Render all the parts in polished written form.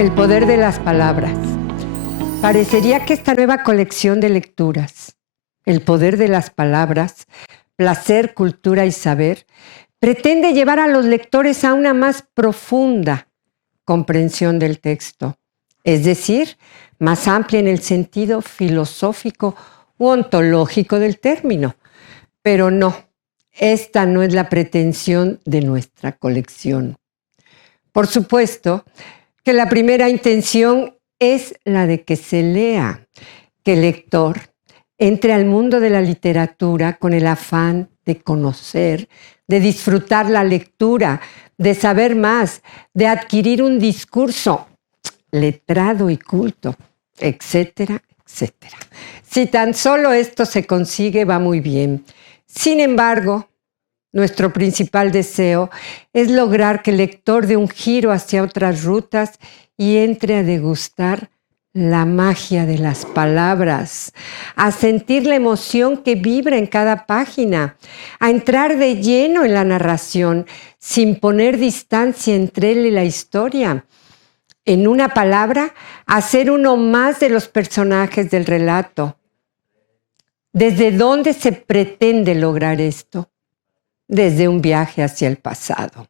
El poder de las palabras. Parecería que esta nueva colección de lecturas, El poder de las palabras, placer, cultura y saber, pretende llevar a los lectores a una más profunda comprensión del texto, es decir, más amplia en el sentido filosófico u ontológico del término. Pero no, esta no es la pretensión de nuestra colección. Por supuesto que la primera intención es la de que se lea, que el lector entre al mundo de la literatura con el afán de conocer, de disfrutar la lectura, de saber más, de adquirir un discurso letrado y culto, etcétera, etcétera. Si tan solo esto se consigue, va muy bien. Sin embargo, nuestro principal deseo es lograr que el lector dé un giro hacia otras rutas y entre a degustar la magia de las palabras, a sentir la emoción que vibra en cada página, a entrar de lleno en la narración sin poner distancia entre él y la historia. En una palabra, a ser uno más de los personajes del relato. ¿Desde dónde se pretende lograr esto? Desde un viaje hacia el pasado,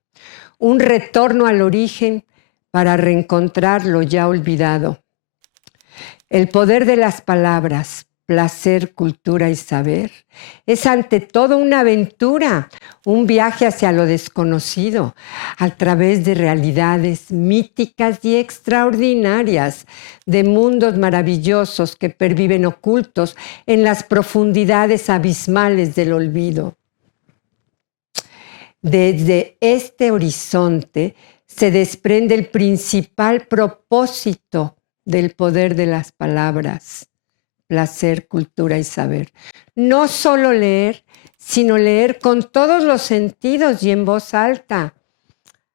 un retorno al origen para reencontrar lo ya olvidado. El poder de las palabras, placer, cultura y saber, es ante todo una aventura, un viaje hacia lo desconocido, a través de realidades míticas y extraordinarias, de mundos maravillosos que perviven ocultos en las profundidades abismales del olvido. Desde este horizonte se desprende el principal propósito del poder de las palabras, placer, cultura y saber. No solo leer, sino leer con todos los sentidos y en voz alta.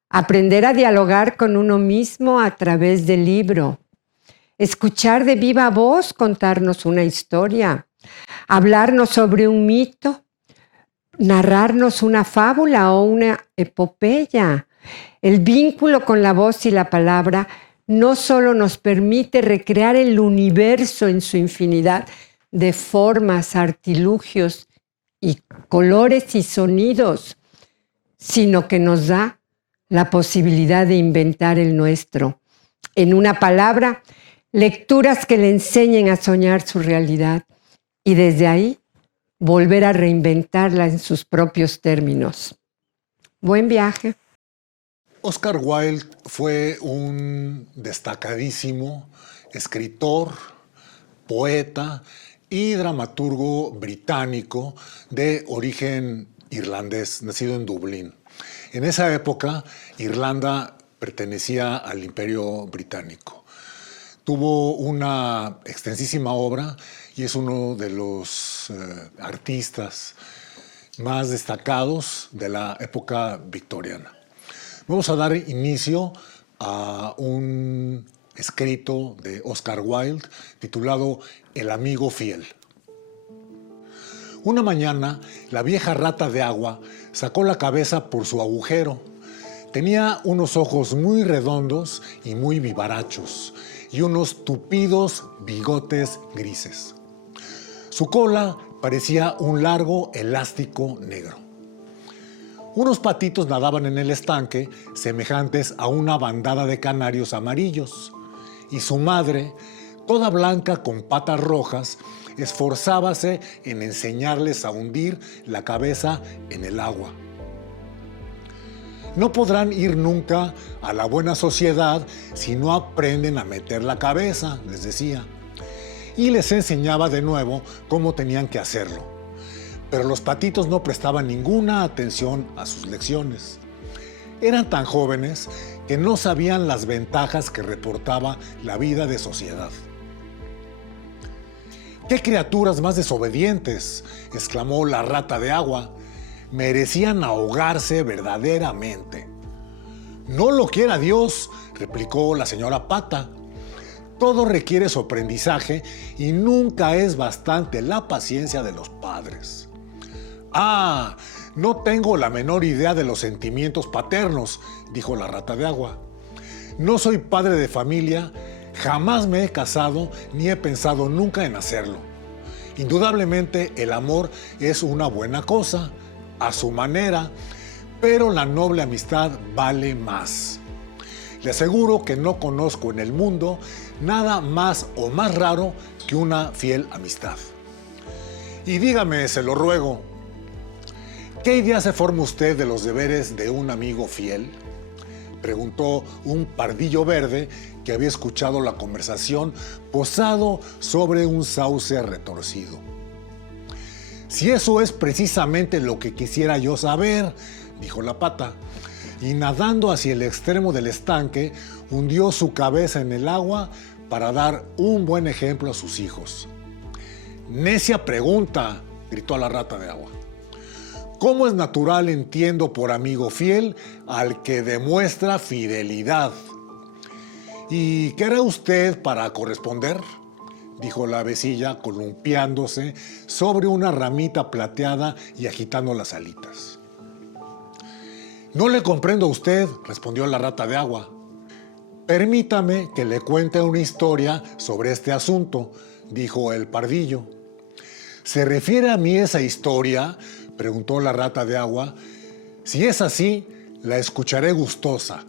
Aprender a dialogar con uno mismo a través del libro. Escuchar de viva voz contarnos una historia. Hablarnos sobre un mito. Narrarnos una fábula o una epopeya. El vínculo con la voz y la palabra no solo nos permite recrear el universo en su infinidad de formas, artilugios y colores y sonidos, sino que nos da la posibilidad de inventar el nuestro. En una palabra, lecturas que le enseñen a soñar su realidad y desde ahí volver a reinventarla en sus propios términos. Buen viaje. Oscar Wilde fue un destacadísimo escritor, poeta y dramaturgo británico de origen irlandés, nacido en Dublín. En esa época, Irlanda pertenecía al Imperio Británico. Tuvo una extensísima obra y es uno de los artistas más destacados de la época victoriana. Vamos a dar inicio a un escrito de Oscar Wilde titulado El amigo fiel. Una mañana, la vieja rata de agua sacó la cabeza por su agujero. Tenía unos ojos muy redondos y muy vivarachos y unos tupidos bigotes grises. Su cola parecía un largo elástico negro. Unos patitos nadaban en el estanque semejantes a una bandada de canarios amarillos, y su madre, toda blanca con patas rojas, esforzábase en enseñarles a hundir la cabeza en el agua. No podrán ir nunca a la buena sociedad si no aprenden a meter la cabeza, les decía. Y les enseñaba de nuevo cómo tenían que hacerlo. Pero los patitos no prestaban ninguna atención a sus lecciones. Eran tan jóvenes que no sabían las ventajas que reportaba la vida de sociedad. ¡Qué criaturas más desobedientes!, exclamó la rata de agua. Merecían ahogarse verdaderamente. No lo quiera Dios, replicó la señora Pata. Todo requiere su aprendizaje y nunca es bastante la paciencia de los padres. Ah, no tengo la menor idea de los sentimientos paternos, dijo la rata de agua. No soy padre de familia, jamás me he casado ni he pensado nunca en hacerlo. Indudablemente el amor es una buena cosa, a su manera, pero la noble amistad vale más. Le aseguro que no conozco en el mundo nada más o más raro que una fiel amistad. Y dígame, se lo ruego, ¿qué idea se forma usted de los deberes de un amigo fiel?, preguntó un pardillo verde que había escuchado la conversación posado sobre un sauce retorcido. Si eso es precisamente lo que quisiera yo saber, dijo la pata, y nadando hacia el extremo del estanque, hundió su cabeza en el agua para dar un buen ejemplo a sus hijos. «Necia pregunta», gritó la rata de agua. «¿Cómo es natural, entiendo por amigo fiel, al que demuestra fidelidad? ¿Y qué hará usted para corresponder?», dijo la avecilla, columpiándose sobre una ramita plateada y agitando las alitas. «No le comprendo a usted», respondió la rata de agua. «Permítame que le cuente una historia sobre este asunto», dijo el pardillo. «¿Se refiere a mí esa historia?», preguntó la rata de agua. «Si es así, la escucharé gustosa,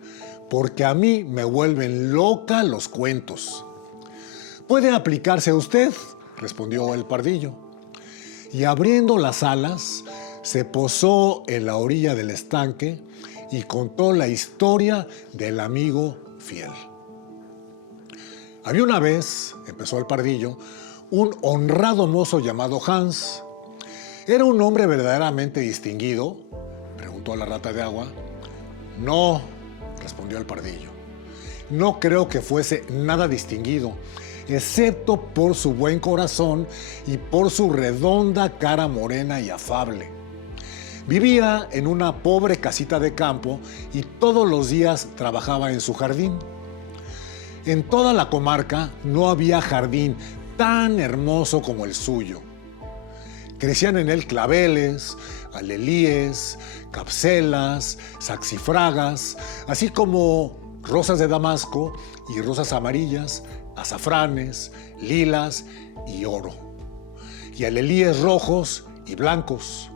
porque a mí me vuelven loca los cuentos». «Puede aplicarse a usted», respondió el pardillo. Y abriendo las alas, se posó en la orilla del estanque y contó la historia del amigo fiel. «Había una vez», empezó el pardillo, «un honrado mozo llamado Hans. ¿Era un hombre verdaderamente distinguido?», preguntó la rata de agua. «No», respondió el pardillo. «No creo que fuese nada distinguido, excepto por su buen corazón y por su redonda cara morena y afable. Vivía en una pobre casita de campo y todos los días trabajaba en su jardín. En toda la comarca no había jardín tan hermoso como el suyo. Crecían en él claveles, alelíes, capselas, saxifragas, así como rosas de damasco y rosas amarillas, azafranes, lilas y oro, y alelíes rojos y blancos.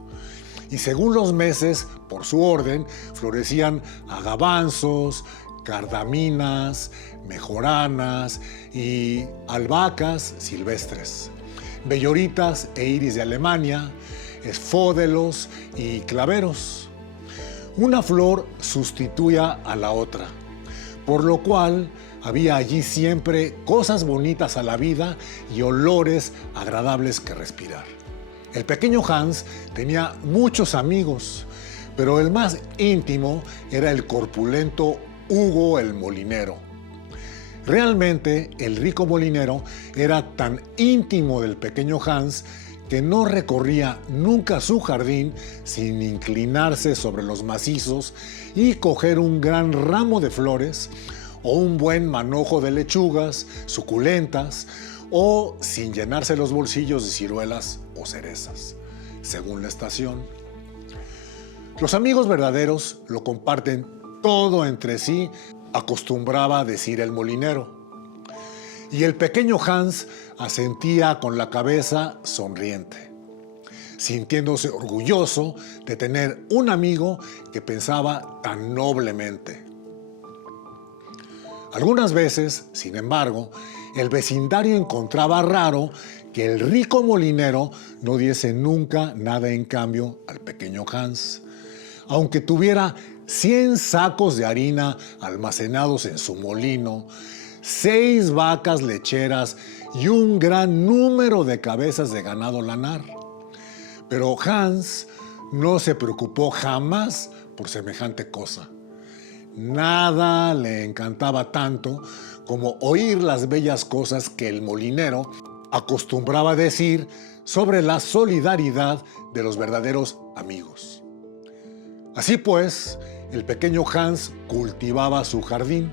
Y según los meses, por su orden, florecían agavanzos, cardaminas, mejoranas y albahacas silvestres, belloritas e iris de Alemania, esfódelos y claveros. Una flor sustituía a la otra, por lo cual había allí siempre cosas bonitas a la vida y olores agradables que respirar. El pequeño Hans tenía muchos amigos, pero el más íntimo era el corpulento Hugo el molinero. Realmente, el rico molinero era tan íntimo del pequeño Hans que no recorría nunca su jardín sin inclinarse sobre los macizos y coger un gran ramo de flores o un buen manojo de lechugas suculentas o sin llenarse los bolsillos de ciruelas o cerezas, según la estación. Los amigos verdaderos lo comparten todo entre sí, acostumbraba a decir el molinero. Y el pequeño Hans asentía con la cabeza sonriente, sintiéndose orgulloso de tener un amigo que pensaba tan noblemente. Algunas veces, sin embargo, el vecindario encontraba raro que el rico molinero no diese nunca nada en cambio al pequeño Hans, aunque tuviera 100 sacos de harina almacenados en su molino, 6 vacas lecheras y un gran número de cabezas de ganado lanar. Pero Hans no se preocupó jamás por semejante cosa. Nada le encantaba tanto como oír las bellas cosas que el molinero acostumbraba decir sobre la solidaridad de los verdaderos amigos. Así pues, el pequeño Hans cultivaba su jardín.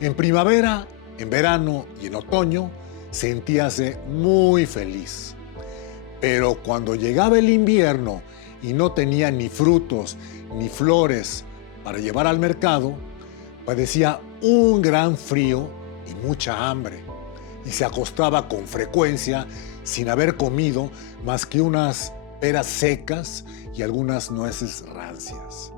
En primavera, en verano y en otoño sentíase muy feliz. Pero cuando llegaba el invierno y no tenía ni frutos ni flores para llevar al mercado, padecía un gran frío y mucha hambre, y se acostaba con frecuencia sin haber comido más que unas peras secas y algunas nueces rancias.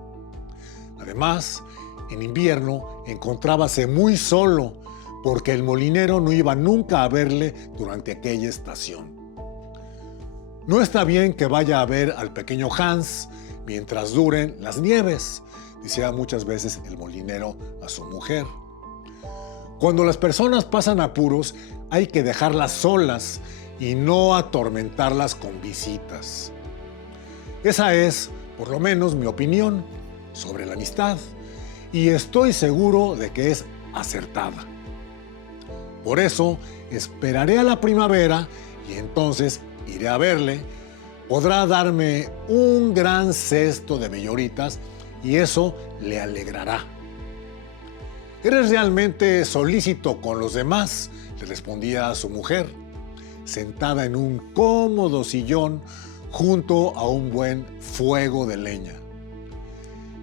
Además, en invierno encontrábase muy solo porque el molinero no iba nunca a verle durante aquella estación. No está bien que vaya a ver al pequeño Hans mientras duren las nieves, decía muchas veces el molinero a su mujer. Cuando las personas pasan apuros, hay que dejarlas solas y no atormentarlas con visitas. Esa es, por lo menos, mi opinión sobre la amistad, y estoy seguro de que es acertada. Por eso, esperaré a la primavera y entonces iré a verle. Podrá darme un gran cesto de belloritas y eso le alegrará. «Eres realmente solícito con los demás», le respondía a su mujer, sentada en un cómodo sillón junto a un buen fuego de leña.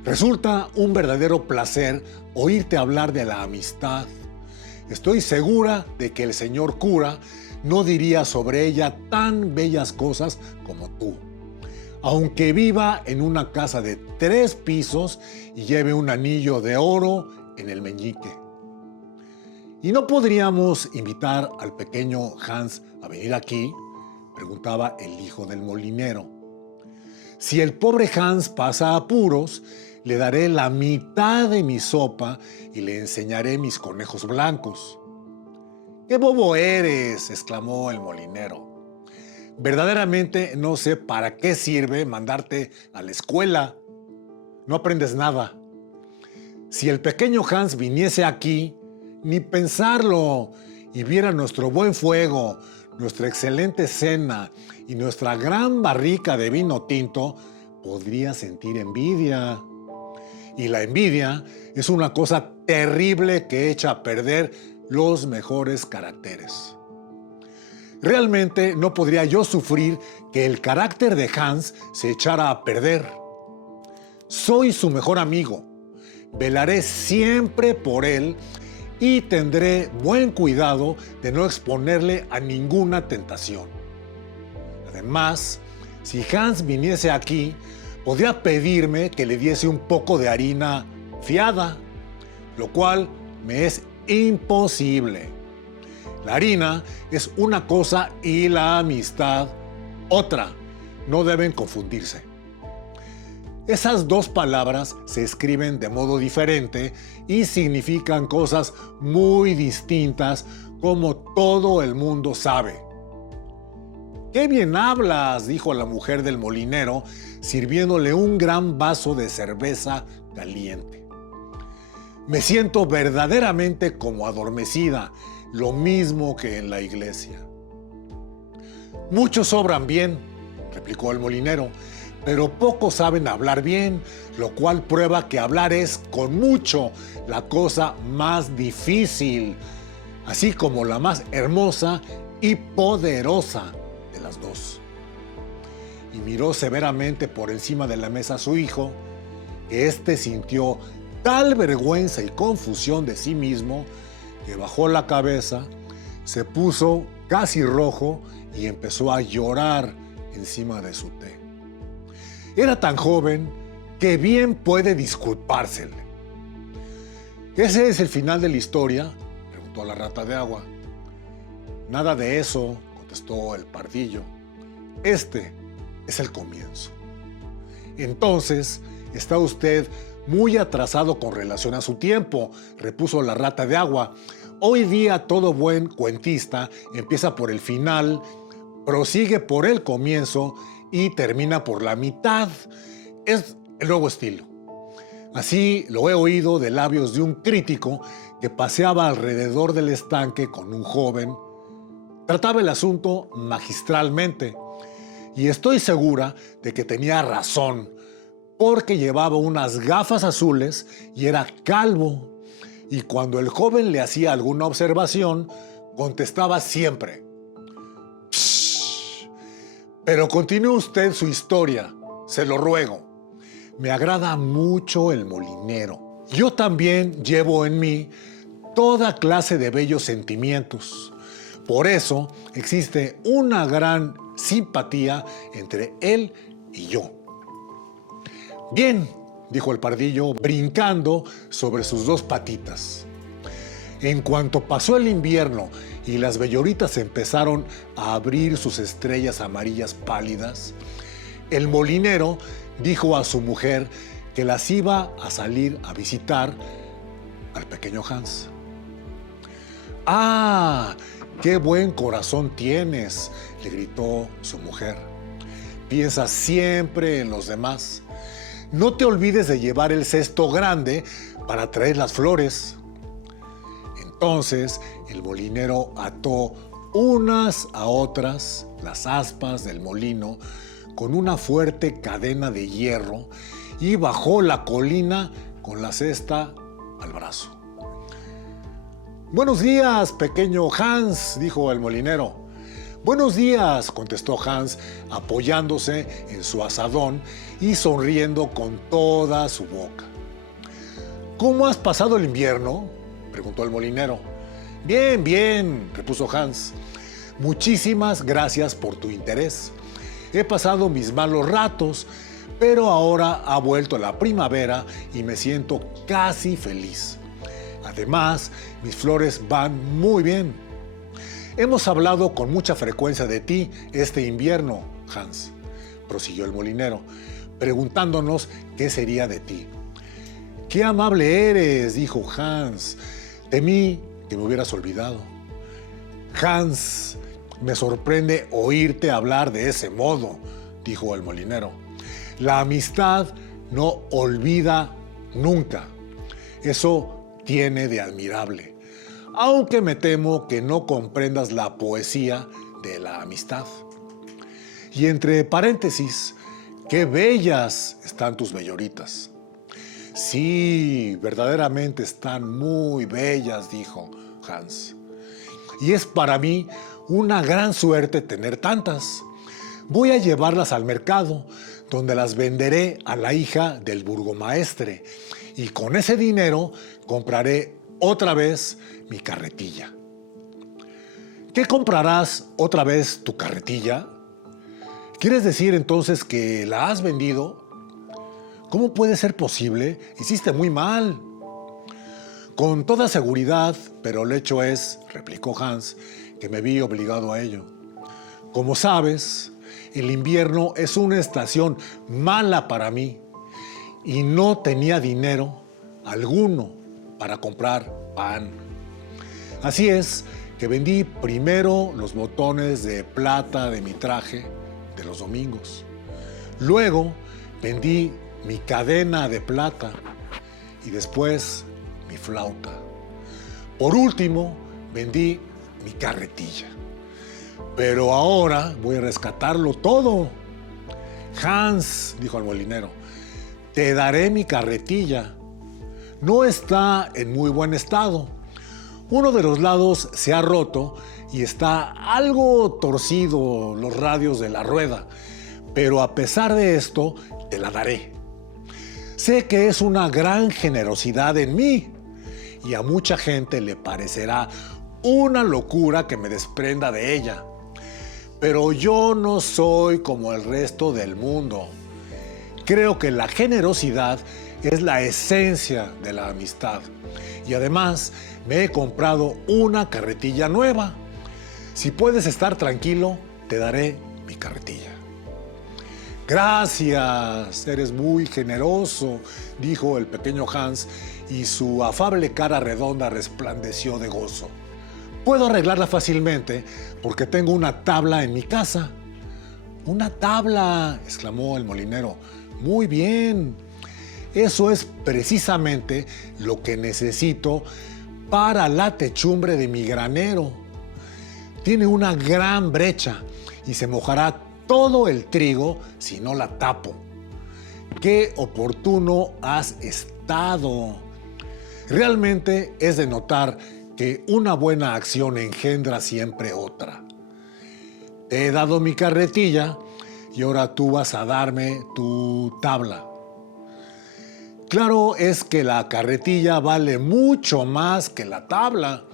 «Resulta un verdadero placer oírte hablar de la amistad. Estoy segura de que el señor cura no diría sobre ella tan bellas cosas como tú, aunque viva en una casa de 3 pisos y lleve un anillo de oro en el meñique». «¿Y no podríamos invitar al pequeño Hans a venir aquí?», preguntaba el hijo del molinero. «Si el pobre Hans pasa apuros, le daré la mitad de mi sopa y le enseñaré mis conejos blancos». «¡Qué bobo eres!», exclamó el molinero. «Verdaderamente no sé para qué sirve mandarte a la escuela. No aprendes nada. Si el pequeño Hans viniese aquí, ni pensarlo, y viera nuestro buen fuego, nuestra excelente cena y nuestra gran barrica de vino tinto, podría sentir envidia. Y la envidia es una cosa terrible que echa a perder los mejores caracteres. Realmente no podría yo sufrir que el carácter de Hans se echara a perder. Soy su mejor amigo, velaré siempre por él y tendré buen cuidado de no exponerle a ninguna tentación. Además, si Hans viniese aquí, podría pedirme que le diese un poco de harina fiada, lo cual me es imposible. La harina es una cosa y la amistad otra. No deben confundirse. Esas 2 palabras se escriben de modo diferente y significan cosas muy distintas, como todo el mundo sabe. «¡Qué bien hablas!», dijo la mujer del molinero, sirviéndole un gran vaso de cerveza caliente. «Me siento verdaderamente como adormecida, lo mismo que en la iglesia». «Muchos obran bien», replicó el molinero, «pero pocos saben hablar bien, lo cual prueba que hablar es, con mucho, la cosa más difícil, así como la más hermosa y poderosa de las 2». Y miró severamente por encima de la mesa a su hijo, que éste sintió tal vergüenza y confusión de sí mismo que bajó la cabeza, se puso casi rojo y empezó a llorar encima de su té. Era tan joven que bien puede disculpársele. «¿Ese es el final de la historia?», preguntó la rata de agua. «Nada de eso», contestó el pardillo. «Este es el comienzo». «Entonces, está usted muy atrasado con relación a su tiempo», repuso la rata de agua. «Hoy día todo buen cuentista empieza por el final, prosigue por el comienzo y termina por la mitad. Es el nuevo estilo. Así lo he oído de labios de un crítico que paseaba alrededor del estanque con un joven. Trataba el asunto magistralmente y estoy segura de que tenía razón, porque llevaba unas gafas azules y era calvo, y cuando el joven le hacía alguna observación, contestaba siempre: «Psh, pero continúe usted su historia, se lo ruego. Me agrada mucho el molinero». Yo también llevo en mí toda clase de bellos sentimientos. Por eso existe una gran simpatía entre él y yo. Bien, dijo el pardillo, brincando sobre sus dos patitas. En cuanto pasó el invierno y las belloritas empezaron a abrir sus estrellas amarillas pálidas, el molinero dijo a su mujer que las iba a salir a visitar al pequeño Hans. ¡Ah! ¡Qué buen corazón tienes!, le gritó su mujer. Piensa siempre en los demás. No te olvides de llevar el cesto grande para traer las flores. Entonces el molinero ató unas a otras las aspas del molino con una fuerte cadena de hierro y bajó la colina con la cesta al brazo. «Buenos días, pequeño Hans», dijo el molinero. «Buenos días», contestó Hans, apoyándose en su azadón y sonriendo con toda su boca. «¿Cómo has pasado el invierno?», preguntó el molinero. «Bien, bien», repuso Hans. «Muchísimas gracias por tu interés. He pasado mis malos ratos, pero ahora ha vuelto la primavera y me siento casi feliz. Además, mis flores van muy bien. Hemos hablado con mucha frecuencia de ti este invierno, Hans», prosiguió el molinero, preguntándonos qué sería de ti. «Qué amable eres», dijo Hans. «Temí que me hubieras olvidado». «Hans, me sorprende oírte hablar de ese modo», dijo el molinero. «La amistad no olvida nunca. Eso tiene de admirable, aunque me temo que no comprendas la poesía de la amistad. Y entre paréntesis, qué bellas están tus belloritas». «Sí, verdaderamente están muy bellas», dijo Hans. «Y es para mí una gran suerte tener tantas. Voy a llevarlas al mercado, donde las venderé a la hija del burgomaestre, y con ese dinero compraré otra vez mi carretilla». «¿Qué comprarás otra vez tu carretilla? ¿Quieres decir entonces que la has vendido? ¿Cómo puede ser posible? Hiciste muy mal». «Con toda seguridad, pero el hecho es», replicó Hans, «que me vi obligado a ello. Como sabes, el invierno es una estación mala para mí y no tenía dinero alguno para comprar pan. Así es que vendí primero los botones de plata de mi traje de los domingos. Luego vendí mi cadena de plata y después mi flauta. Por último, vendí mi carretilla. Pero ahora voy a rescatarlo todo». «Hans», dijo el molinero, «te daré mi carretilla. No está en muy buen estado. Uno de los lados se ha roto y está algo torcido los radios de la rueda, pero a pesar de esto, te la daré. Sé que es una gran generosidad en mí y a mucha gente le parecerá una locura que me desprenda de ella. Pero yo no soy como el resto del mundo. Creo que la generosidad es la esencia de la amistad. Y además me he comprado una carretilla nueva. Si puedes estar tranquilo, te daré mi carretilla». «Gracias, eres muy generoso», dijo el pequeño Hans, y su afable cara redonda resplandeció de gozo. «Puedo arreglarla fácilmente porque tengo una tabla en mi casa». «¿Una tabla?», exclamó el molinero. «Muy bien. Eso es precisamente lo que necesito para la techumbre de mi granero. Tiene una gran brecha y se mojará todo el trigo si no la tapo. Qué oportuno has estado. Realmente es de notar que una buena acción engendra siempre otra. Te he dado mi carretilla y ahora tú vas a darme tu tabla». Claro es que la carretilla vale mucho más que la tabla,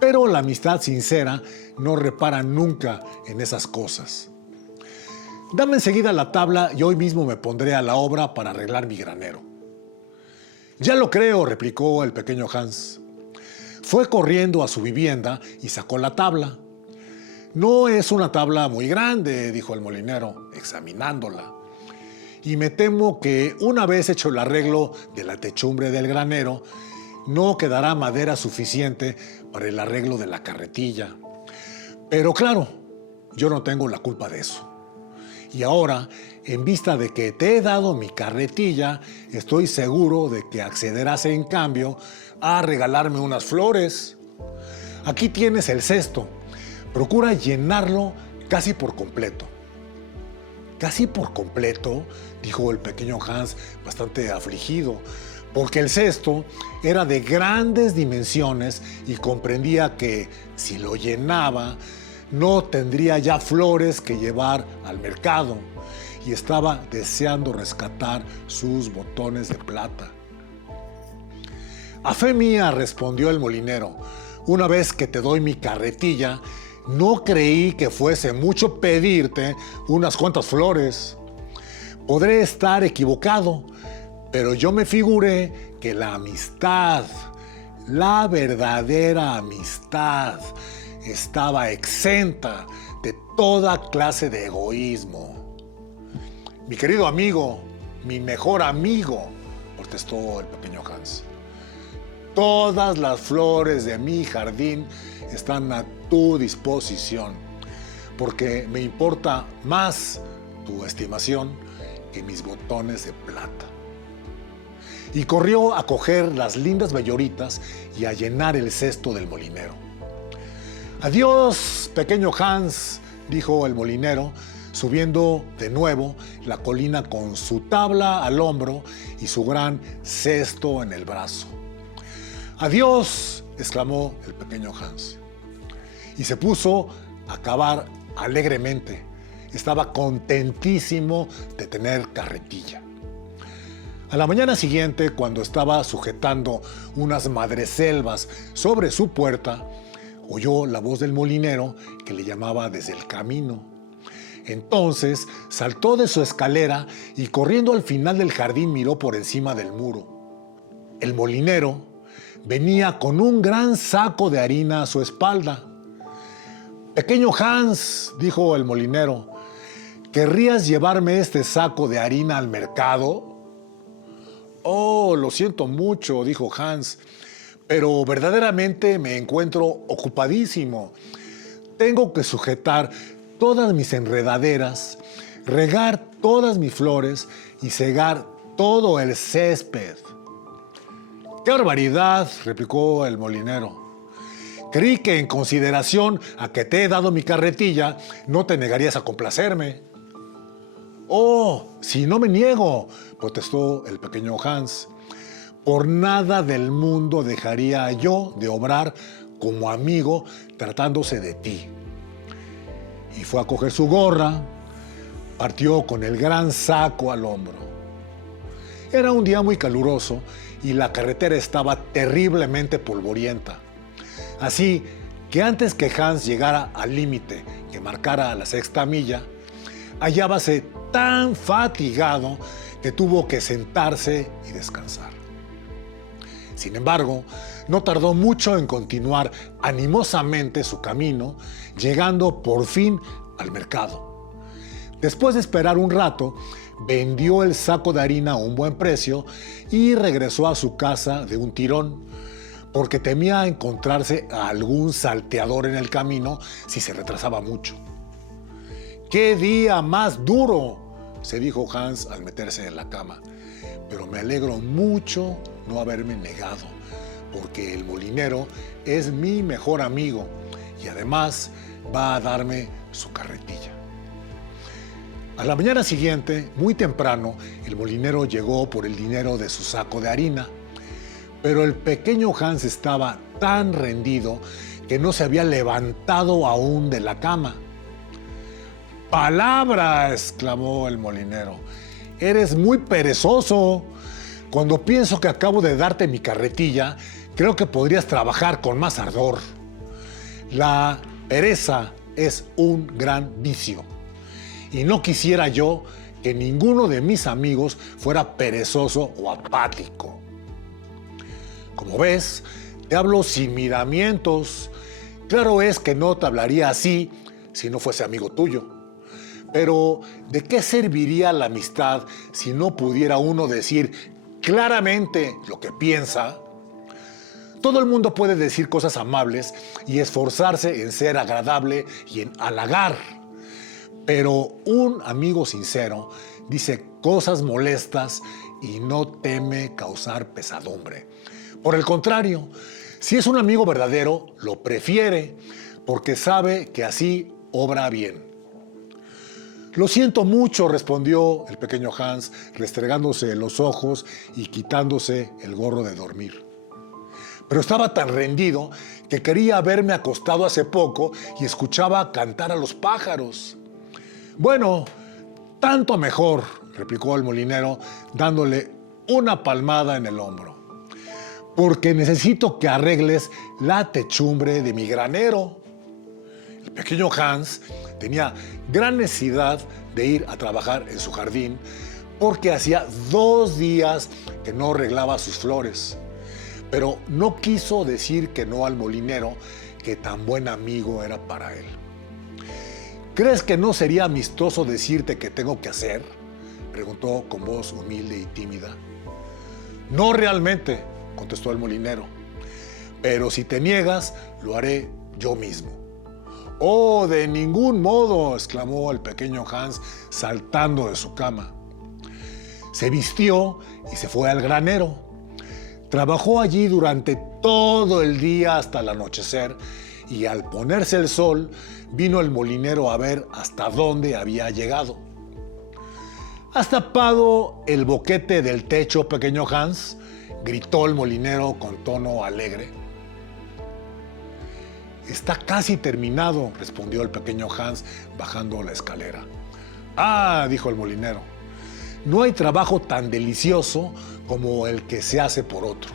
pero la amistad sincera no repara nunca en esas cosas. Dame enseguida la tabla y hoy mismo me pondré a la obra para arreglar mi granero. Ya lo creo, replicó el pequeño Hans. Fue corriendo a su vivienda y sacó la tabla. No es una tabla muy grande, dijo el molinero, examinándola. Y me temo que una vez hecho el arreglo de la techumbre del granero, no quedará madera suficiente para el arreglo de la carretilla. Pero claro, yo no tengo la culpa de eso. Y ahora, en vista de que te he dado mi carretilla, estoy seguro de que accederás en cambio a regalarme unas flores. Aquí tienes el cesto. Procura llenarlo casi por completo. ¿Casi por completo?, dijo el pequeño Hans, bastante afligido, porque el cesto era de grandes dimensiones y comprendía que, si lo llenaba, no tendría ya flores que llevar al mercado y estaba deseando rescatar sus botones de plata. A fe mía, respondió el molinero, una vez que te doy mi carretilla, no creí que fuese mucho pedirte unas cuantas flores. Podré estar equivocado, pero yo me figuré que la amistad, la verdadera amistad, estaba exenta de toda clase de egoísmo. Mi querido amigo, mi mejor amigo, protestó el pequeño Hans. Todas las flores de mi jardín están a tu disposición, porque me importa más tu estimación que mis botones de plata. Y corrió a coger las lindas belloritas y a llenar el cesto del molinero. Adiós, pequeño Hans, dijo el molinero, subiendo de nuevo la colina con su tabla al hombro y su gran cesto en el brazo. Adiós, exclamó el pequeño Hans. Y se puso a cavar alegremente. Estaba contentísimo de tener carretilla. A la mañana siguiente, cuando estaba sujetando unas madreselvas sobre su puerta, oyó la voz del molinero que le llamaba desde el camino. Entonces saltó de su escalera y corriendo al final del jardín miró por encima del muro. El molinero venía con un gran saco de harina a su espalda. Pequeño Hans, dijo el molinero, ¿querrías llevarme este saco de harina al mercado? Oh, lo siento mucho, dijo Hans, pero verdaderamente me encuentro ocupadísimo. Tengo que sujetar todas mis enredaderas, regar todas mis flores y cegar todo el césped. ¡Qué barbaridad!, replicó el molinero. Creí que en consideración a que te he dado mi carretilla, no te negarías a complacerme. Oh, si no me niego, protestó el pequeño Hans. Por nada del mundo dejaría yo de obrar como amigo tratándose de ti. Y fue a coger su gorra, partió con el gran saco al hombro. Era un día muy caluroso y la carretera estaba terriblemente polvorienta. Así que antes que Hans llegara al límite que marcara la sexta milla, hallábase tan fatigado que tuvo que sentarse y descansar. Sin embargo, no tardó mucho en continuar animosamente su camino, llegando por fin al mercado. Después de esperar un rato, vendió el saco de harina a un buen precio y regresó a su casa de un tirón, porque temía encontrarse a algún salteador en el camino si se retrasaba mucho. ¡Qué día más duro!, se dijo Hans al meterse en la cama. Pero me alegro mucho no haberme negado, porque el molinero es mi mejor amigo y además va a darme su carretilla. A la mañana siguiente, muy temprano, el molinero llegó por el dinero de su saco de harina, pero el pequeño Hans estaba tan rendido que no se había levantado aún de la cama. ¡Palabra!, exclamó el molinero. ¡Eres muy perezoso! Cuando pienso que acabo de darte mi carretilla, creo que podrías trabajar con más ardor. La pereza es un gran vicio. Y no quisiera yo que ninguno de mis amigos fuera perezoso o apático. Como ves, te hablo sin miramientos. Claro es que no te hablaría así si no fuese amigo tuyo. Pero, ¿de qué serviría la amistad si no pudiera uno decir claramente lo que piensa? Todo el mundo puede decir cosas amables y esforzarse en ser agradable y en halagar. Pero un amigo sincero dice cosas molestas y no teme causar pesadumbre. Por el contrario, si es un amigo verdadero, lo prefiere porque sabe que así obra bien. Lo siento mucho, respondió el pequeño Hans, restregándose los ojos y quitándose el gorro de dormir. Pero estaba tan rendido que quería haberme acostado hace poco y escuchaba cantar a los pájaros. Bueno, tanto mejor, replicó el molinero, dándole una palmada en el hombro. Porque necesito que arregles la techumbre de mi granero. El pequeño Hans tenía gran necesidad de ir a trabajar en su jardín porque hacía 2 días que no arreglaba sus flores. Pero no quiso decir que no al molinero, que tan buen amigo era para él. ¿Crees que no sería amistoso decirte qué tengo que hacer?, preguntó con voz humilde y tímida. No realmente, contestó el molinero, pero si te niegas, lo haré yo mismo. ¡Oh, de ningún modo!, exclamó el pequeño Hans, saltando de su cama. Se vistió y se fue al granero. Trabajó allí durante todo el día hasta el anochecer y al ponerse el sol, vino el molinero a ver hasta dónde había llegado. ¿Has tapado el boquete del techo, pequeño Hans?, gritó el molinero con tono alegre. Está casi terminado, respondió el pequeño Hans bajando la escalera. Ah, dijo el molinero, no hay trabajo tan delicioso como el que se hace por otro.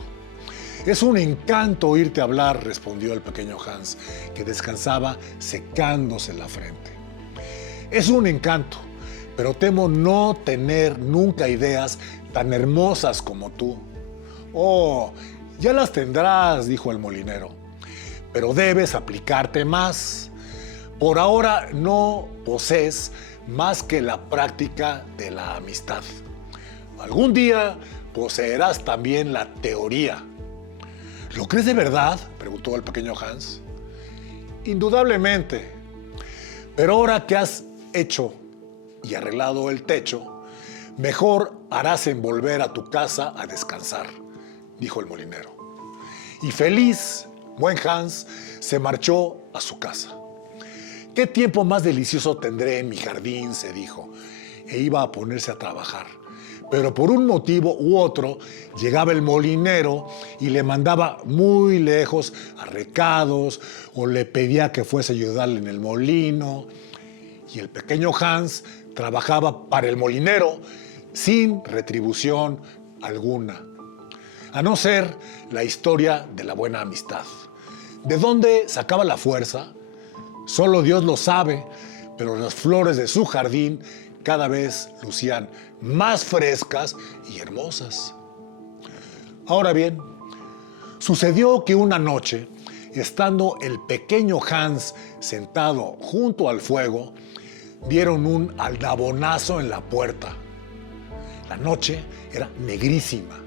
Es un encanto oírte hablar, respondió el pequeño Hans, que descansaba secándose la frente. Es un encanto, pero temo no tener nunca ideas tan hermosas como tú. Oh, ya las tendrás, dijo el molinero, pero debes aplicarte más. Por ahora no posees más que la práctica de la amistad. Algún día poseerás también la teoría. ¿Lo crees de verdad?, preguntó el pequeño Hans. Indudablemente. Pero ahora que has hecho y arreglado el techo, mejor harás en volver a tu casa a descansar, dijo el molinero. Y feliz, buen Hans se marchó a su casa. ¿Qué tiempo más delicioso tendré en mi jardín?, se dijo, e iba a ponerse a trabajar. Pero por un motivo u otro llegaba el molinero y le mandaba muy lejos a recados o le pedía que fuese a ayudarle en el molino. Y el pequeño Hans trabajaba para el molinero sin retribución alguna, a no ser la historia de la buena amistad. ¿De dónde sacaba la fuerza? Solo Dios lo sabe, pero las flores de su jardín cada vez lucían más frescas y hermosas. Ahora bien, sucedió que una noche, estando el pequeño Hans sentado junto al fuego, dieron un aldabonazo en la puerta. La noche era negrísima.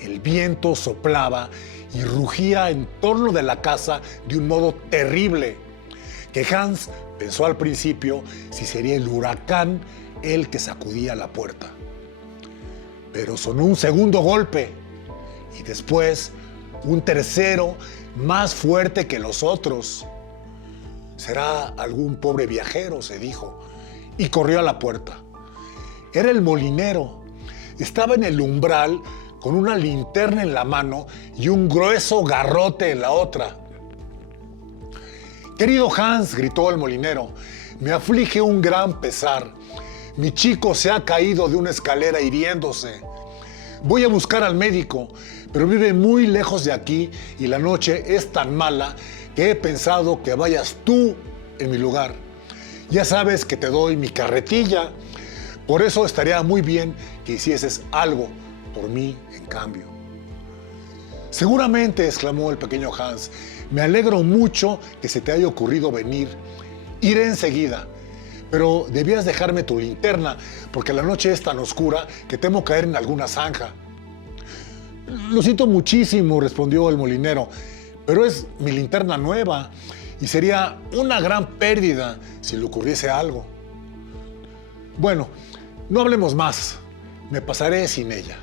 El viento soplaba y rugía en torno de la casa de un modo terrible, que Hans pensó al principio si sería el huracán el que sacudía la puerta. Pero sonó un segundo golpe y después un tercero más fuerte que los otros. Será algún pobre viajero, se dijo, y corrió a la puerta. Era el molinero. Estaba en el umbral con una linterna en la mano y un grueso garrote en la otra. «Querido Hans», gritó el molinero, «me aflige un gran pesar. Mi chico se ha caído de una escalera hiriéndose. Voy a buscar al médico, pero vive muy lejos de aquí y la noche es tan mala que he pensado que vayas tú en mi lugar. Ya sabes que te doy mi carretilla, por eso estaría muy bien que hicieses algo por mí en cambio. Seguramente, exclamó el pequeño Hans, me alegro mucho que se te haya ocurrido venir. Iré enseguida, pero debías dejarme tu linterna, porque la noche es tan oscura que temo caer en alguna zanja. Lo siento muchísimo, respondió el molinero, pero es mi linterna nueva y sería una gran pérdida si le ocurriese algo. Bueno, no hablemos más, me pasaré sin ella,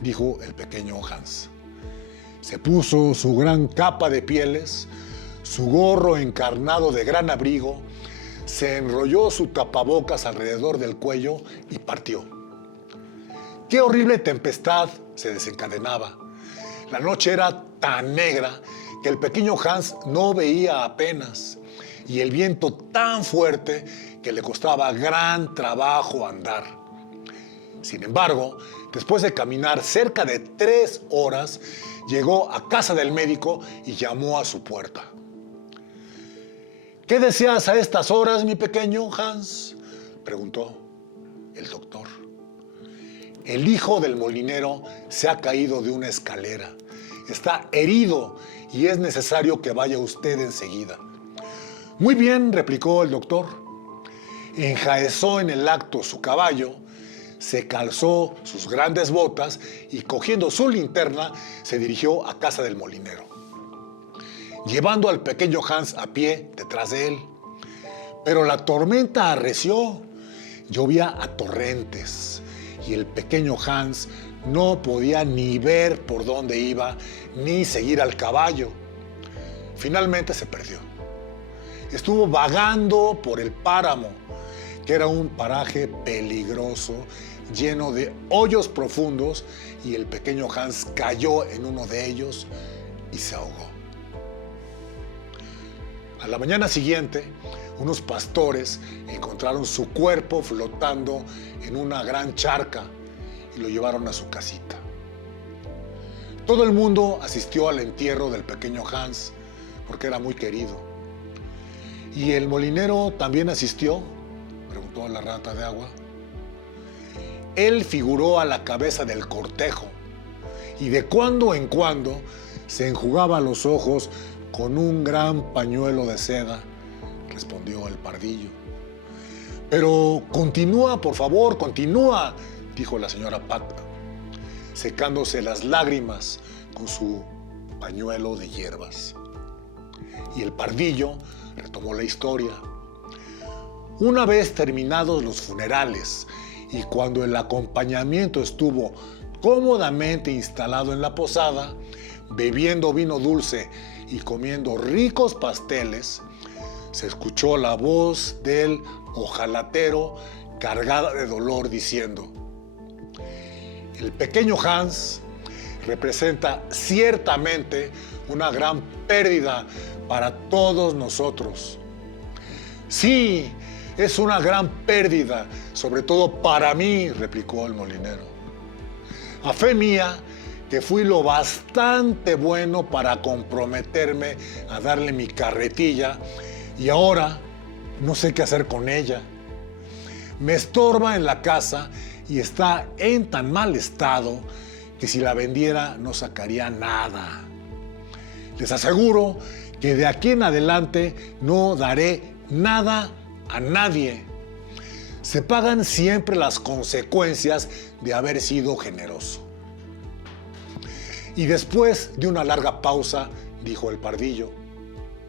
dijo el pequeño Hans. Se puso su gran capa de pieles, su gorro encarnado de gran abrigo, se enrolló su tapabocas alrededor del cuello y partió. ¡Qué horrible tempestad se desencadenaba! La noche era tan negra que el pequeño Hans no veía apenas, y el viento tan fuerte que le costaba gran trabajo andar. Sin embargo, después de caminar cerca de 3 horas, llegó a casa del médico y llamó a su puerta. ¿Qué deseas a estas horas, mi pequeño Hans?, preguntó el doctor. El hijo del molinero se ha caído de una escalera. Está herido y es necesario que vaya usted enseguida. Muy bien, replicó el doctor. Enjaezó en el acto su caballo, se calzó sus grandes botas y cogiendo su linterna se dirigió a casa del molinero, llevando al pequeño Hans a pie detrás de él. Pero la tormenta arreció, llovía a torrentes y el pequeño Hans no podía ni ver por dónde iba ni seguir al caballo. Finalmente se perdió. Estuvo vagando por el páramo, que era un paraje peligroso, lleno de hoyos profundos, y el pequeño Hans cayó en uno de ellos y se ahogó. A la mañana siguiente, unos pastores encontraron su cuerpo flotando en una gran charca y lo llevaron a su casita. Todo el mundo asistió al entierro del pequeño Hans porque era muy querido. ¿Y el molinero también asistió?, preguntó la rata de agua. Él figuró a la cabeza del cortejo y de cuando en cuando se enjugaba los ojos con un gran pañuelo de seda, respondió el pardillo. Pero continúa, por favor, continúa, dijo la señora Pata, secándose las lágrimas con su pañuelo de hierbas. Y el pardillo retomó la historia. Una vez terminados los funerales y cuando el acompañamiento estuvo cómodamente instalado en la posada, bebiendo vino dulce y comiendo ricos pasteles, se escuchó la voz del hojalatero cargada de dolor diciendo: el pequeño Hans representa ciertamente una gran pérdida para todos nosotros. Sí, es una gran pérdida, sobre todo para mí, replicó el molinero. A fe mía, que fui lo bastante bueno para comprometerme a darle mi carretilla y ahora no sé qué hacer con ella. Me estorba en la casa y está en tan mal estado que si la vendiera no sacaría nada. Les aseguro que de aquí en adelante no daré nada a nadie. Se pagan siempre las consecuencias de haber sido generoso. Y después de una larga pausa, dijo el pardillo: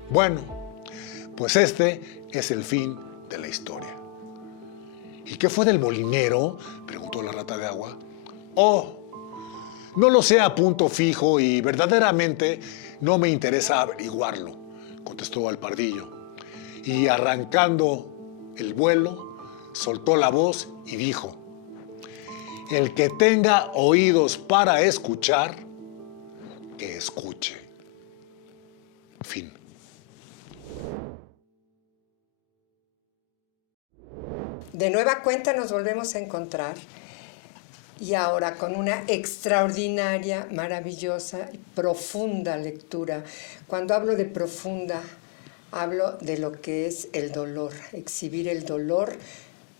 bueno, pues este es el fin de la historia. ¿Y qué fue del molinero?, preguntó la rata de agua. Oh, no lo sé a punto fijo y verdaderamente no me interesa averiguarlo, contestó el pardillo. Y arrancando el vuelo, soltó la voz y dijo: el que tenga oídos para escuchar, que escuche. Fin. De nueva cuenta nos volvemos a encontrar y ahora con una extraordinaria, maravillosa y profunda lectura. Cuando hablo de profunda, hablo de lo que es el dolor, exhibir el dolor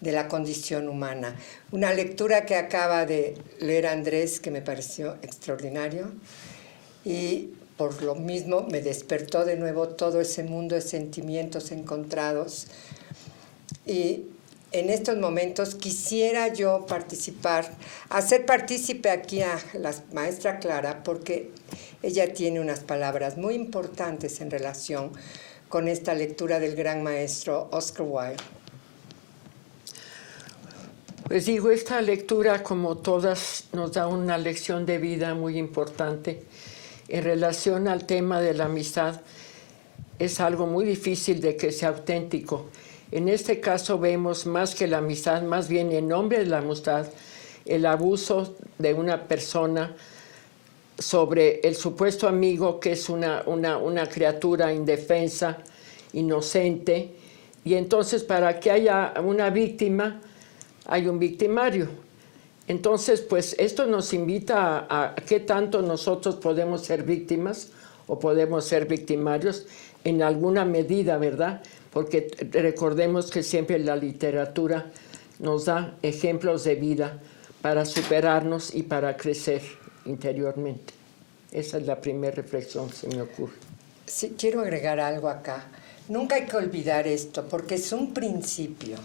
de la condición humana. Una lectura que acaba de leer Andrés, que me pareció extraordinario, y por lo mismo me despertó de nuevo todo ese mundo de sentimientos encontrados. Y en estos momentos quisiera yo hacer partícipe aquí a la maestra Clara, porque ella tiene unas palabras muy importantes en relación con esta lectura del gran maestro Oscar Wilde. Pues digo, esta lectura, como todas, nos da una lección de vida muy importante en relación al tema de la amistad. Es algo muy difícil de que sea auténtico. En este caso vemos más que la amistad, más bien en nombre de la amistad, el abuso de una persona sobre el supuesto amigo, que es una criatura indefensa, inocente, y entonces para que haya una víctima, hay un victimario. Entonces, pues esto nos invita a qué tanto nosotros podemos ser víctimas o podemos ser victimarios en alguna medida, ¿verdad? Porque recordemos que siempre la literatura nos da ejemplos de vida para superarnos y para crecer interiormente. Esa es la primera reflexión que se me ocurre. Sí, quiero agregar algo acá. Nunca hay que olvidar esto, porque es un principio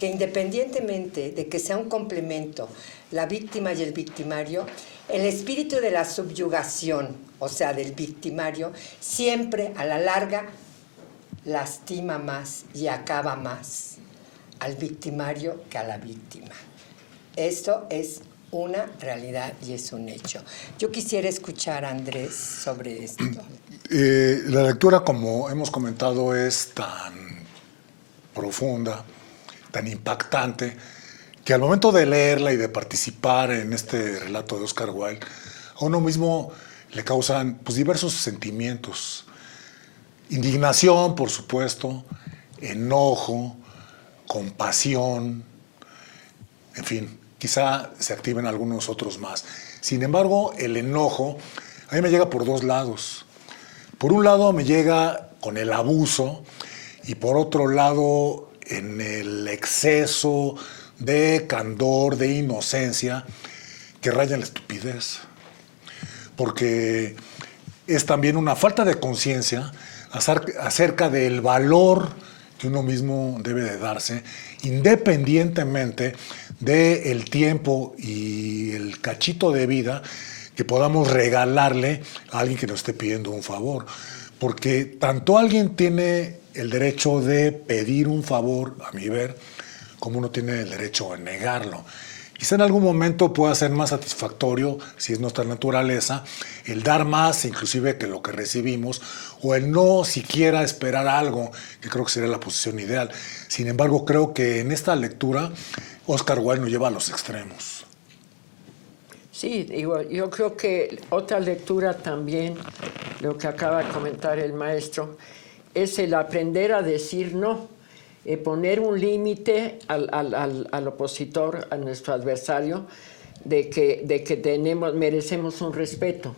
que independientemente de que sea un complemento, la víctima y el victimario, el espíritu de la subyugación, o sea, del victimario, siempre a la larga lastima más y acaba más al victimario que a la víctima. Esto es una realidad y es un hecho. Yo quisiera escuchar a Andrés sobre esto. La lectura, como hemos comentado, es tan profunda, tan impactante, que al momento de leerla y de participar en este relato de Oscar Wilde, a uno mismo le causan pues, diversos sentimientos. Indignación, por supuesto, enojo, compasión, en fin, quizá se activen algunos otros más. Sin embargo, el enojo a mí me llega por dos lados. Por un lado me llega con el abuso y por otro lado en el exceso de candor, de inocencia que raya en la estupidez. Porque es también una falta de conciencia acerca del valor que uno mismo debe de darse, independientemente del tiempo y el cachito de vida que podamos regalarle a alguien que nos esté pidiendo un favor. Porque tanto alguien tiene el derecho de pedir un favor, a mi ver, como uno tiene el derecho a negarlo. Quizá en algún momento pueda ser más satisfactorio, si es nuestra naturaleza, el dar más inclusive que lo que recibimos, o el no siquiera esperar algo, que creo que sería la posición ideal. Sin embargo, creo que en esta lectura Oscar Wilde nos lleva a los extremos. Sí, digo, yo creo que otra lectura también, lo que acaba de comentar el maestro, es el aprender a decir no. Poner un límite al opositor, a nuestro adversario, de que merecemos un respeto,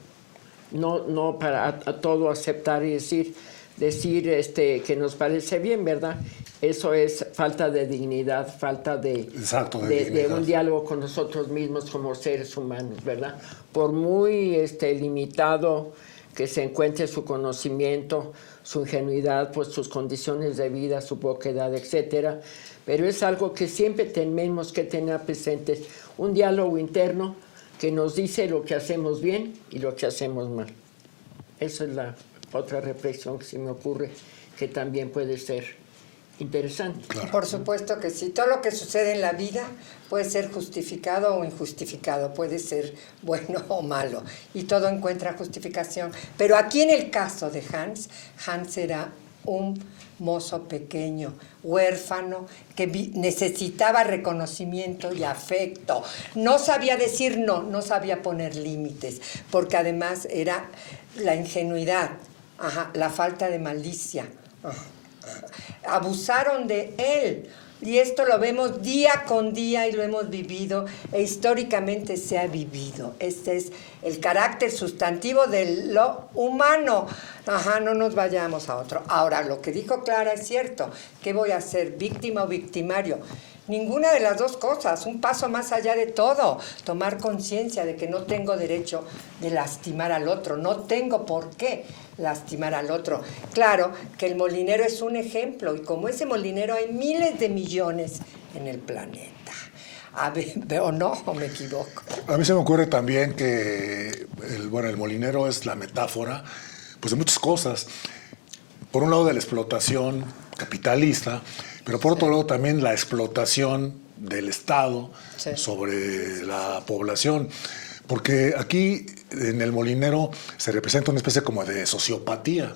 no para a todo aceptar y decir que nos parece bien, ¿verdad? Eso es falta de dignidad, falta de un diálogo con nosotros mismos como seres humanos, ¿verdad? Por muy limitado que se encuentre su conocimiento, su ingenuidad, pues sus condiciones de vida, su poquedad, etcétera. Pero es algo que siempre tenemos que tener presentes, un diálogo interno que nos dice lo que hacemos bien y lo que hacemos mal. Esa es la otra reflexión que se me ocurre, que también puede ser interesante. Claro. Por supuesto que sí. Todo lo que sucede en la vida puede ser justificado o injustificado, puede ser bueno o malo, y todo encuentra justificación. Pero aquí en el caso de Hans era un mozo pequeño, huérfano, que necesitaba reconocimiento y afecto. No sabía decir no, no sabía poner límites, porque además era la ingenuidad, la falta de malicia. Abusaron de él, Y esto lo vemos día con día y lo hemos vivido e históricamente se ha vivido. Este es el carácter sustantivo de lo humano. Ajá, no nos vayamos a otro. Ahora, lo que dijo Clara es cierto. ¿Qué voy a hacer? ¿Víctima o victimario? Ninguna de las dos cosas, un paso más allá de todo, tomar conciencia de que no tengo derecho de lastimar al otro, no tengo por qué lastimar al otro. Claro que el molinero es un ejemplo y como ese molinero hay miles de millones en el planeta. A ver, ¿o no? ¿O me equivoco? A mí se me ocurre también que el molinero es la metáfora pues, de muchas cosas. Por un lado de la explotación capitalista, pero por otro lado también la explotación del Estado sobre la población. Porque aquí en el molinero se representa una especie como de sociopatía.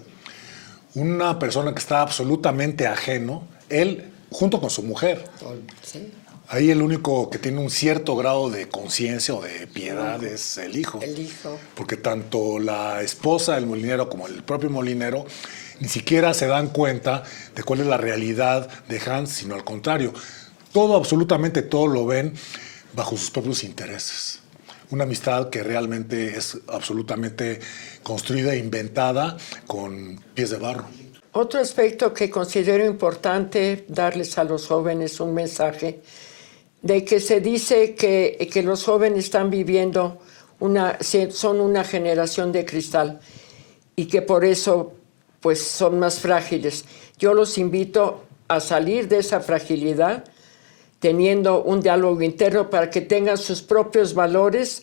Una persona que está absolutamente ajeno, él junto con su mujer. Sí. Ahí el único que tiene un cierto grado de conciencia o de piedad es el hijo. El hijo. Porque tanto la esposa del molinero como el propio molinero ni siquiera se dan cuenta de cuál es la realidad de Hans, sino al contrario. Todo, absolutamente todo lo ven bajo sus propios intereses. Una amistad que realmente es absolutamente construida e inventada con pies de barro. Otro aspecto que considero importante darles a los jóvenes un mensaje de que se dice que los jóvenes están viviendo, son una generación de cristal y que por eso pues, son más frágiles. Yo los invito a salir de esa fragilidad teniendo un diálogo interno para que tengan sus propios valores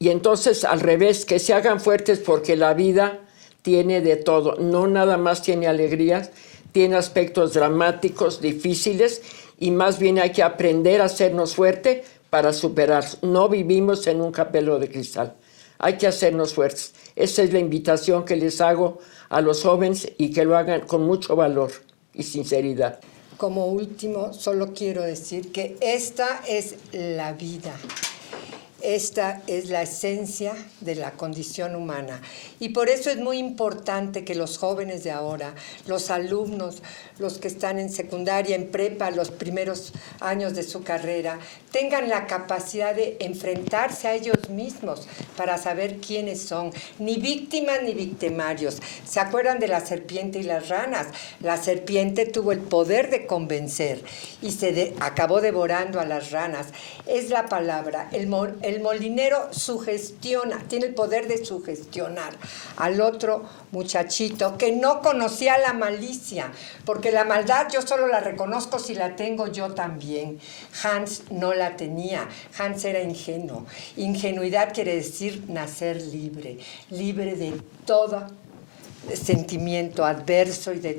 y entonces al revés, que se hagan fuertes porque la vida tiene de todo, no nada más tiene alegrías, tiene aspectos dramáticos, difíciles y más bien hay que aprender a hacernos fuertes para superar. No vivimos en un capelo de cristal, hay que hacernos fuertes. Esa es la invitación que les hago a los jóvenes y que lo hagan con mucho valor y sinceridad. Como último, solo quiero decir que esta es la vida. Esta es la esencia de la condición humana. Y por eso es muy importante que los jóvenes de ahora, los alumnos, los que están en secundaria, en prepa, los primeros años de su carrera, tengan la capacidad de enfrentarse a ellos mismos para saber quiénes son, ni víctimas ni victimarios. ¿Se acuerdan de la serpiente y las ranas? La serpiente tuvo el poder de convencer y acabó devorando a las ranas. Es la palabra, el molinero sugestiona, tiene el poder de sugestionar al otro muchachito que no conocía la malicia, porque la maldad yo solo la reconozco si la tengo yo también. Hans no la tenía, Hans era ingenuo. Ingenuidad quiere decir nacer libre, libre de todo sentimiento adverso y de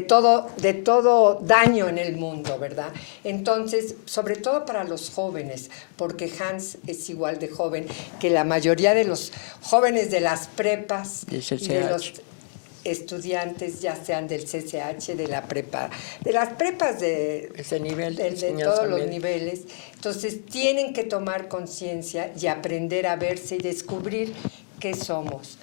todo daño en el mundo, ¿verdad? Entonces, sobre todo para los jóvenes, porque Hans es igual de joven que la mayoría de los jóvenes de las prepas y de los estudiantes, ya sean del CCH, de la prepa, de las prepas de todos los niveles. Entonces, tienen que tomar conciencia y aprender a verse y descubrir qué somos.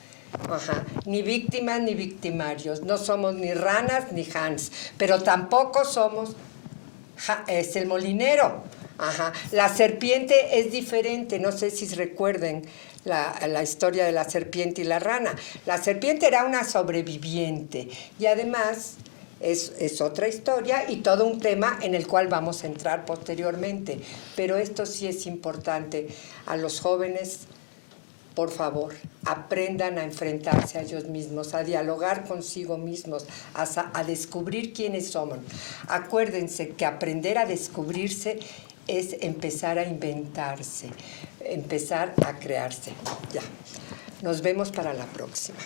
Ajá. Ni víctimas ni victimarios, no somos ni ranas ni Hans, pero tampoco somos es el molinero. Ajá. La serpiente es diferente, no sé si recuerden la historia de la serpiente y la rana. La serpiente era una sobreviviente y además es otra historia y todo un tema en el cual vamos a entrar posteriormente, pero esto sí es importante. A los jóvenes, por favor, aprendan a enfrentarse a ellos mismos, a dialogar consigo mismos, a descubrir quiénes somos. Acuérdense que aprender a descubrirse es empezar a inventarse, empezar a crearse. Ya. Nos vemos para la próxima.